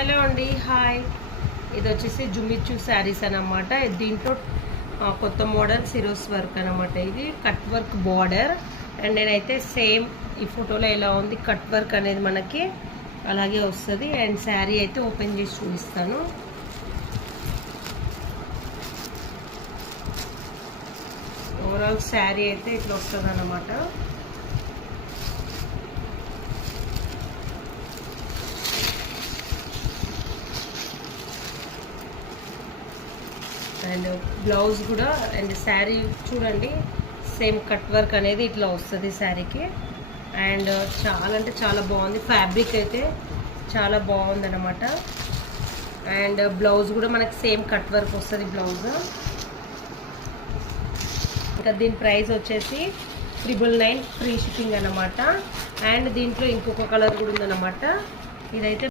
Hello అండి, hi. ఇది వచ్చేసి జుమిచ్చు శారీస్ అన్నమాట. దీంట్లో కొత్త మోడల్ సిరోస్ వర్క్ అనమాట. ఇది కట్ వర్క్ బార్డర్. అండ్ నేనైతే సేమ్ ఈ ఫోటోలో ఎలా ఉంది కట్ వర్క్ అనేది మనకి అలాగే వస్తుంది. అండ్ శారీ అయితే ఓపెన్ చేసి చూపిస్తాను. ఓవరాల్ శారీ అయితే ఇట్లా వస్తుంది అన్నమాట. అండ్ బ్లౌజ్ కూడా అండ్ శారీ చూడండి సేమ్ కట్ వర్క్ అనేది ఇట్లా వస్తుంది శారీకి. అండ్ చాలా అంటే చాలా బాగుంది. ఫ్యాబ్రిక్ అయితే చాలా బాగుంది అనమాట. అండ్ బ్లౌజ్ కూడా మనకి సేమ్ కట్ వర్క్ వస్తుంది బ్లౌజ్. ఇంకా దీని ప్రైస్ వచ్చేసి 999 ఫ్రీ షిప్పింగ్ అనమాట. అండ్ దీంట్లో ఇంకొక కలర్ కూడా ఉందన్నమాట. ఇదైతే